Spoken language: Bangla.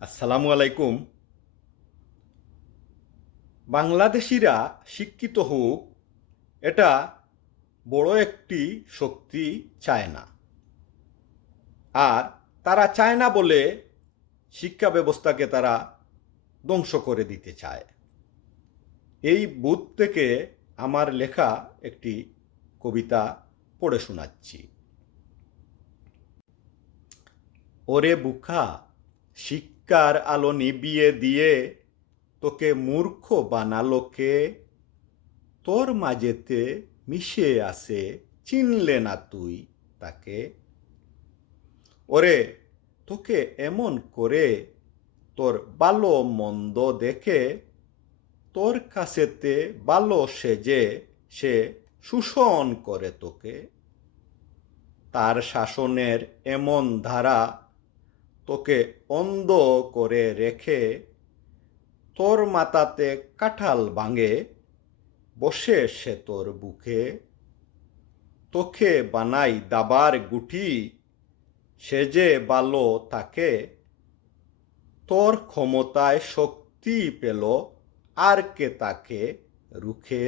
আসসালামু আলাইকুম। বাংলাদেশিরা শিক্ষিত হোক, এটা বড় একটি শক্তি চায় না। আর তারা চায় না বলে শিক্ষা ব্যবস্থাকে তারা ধ্বংস করে দিতে চায়। এই বুথ থেকে আমার লেখা একটি কবিতা পড়ে শোনাচ্ছি। ওরে বুকা, শিক্ষার আলো নিবিয়ে দিয়ে তোকে মূর্খ বানালো কে? তোর মাঝেতে মিশে আছে, চিনলে না তুই তাকে? ওরে, তোকে এমন করে তোর ভালো মন্দ দেখে তোর কাছেতে ভালো সেজে সে শোষণ করে তোকে। তার শাসনের এমন ধারা তোকে অন্ধ করে রেখে তোর মাথাতে কাঁঠাল ভাঙে বসে সে তোর বুকে। তোকে বানাই দাবার গুটি, সে যে ভালো থাকে। তোর ক্ষমতায় শক্তি পেল, আর কে তাকে রুখে?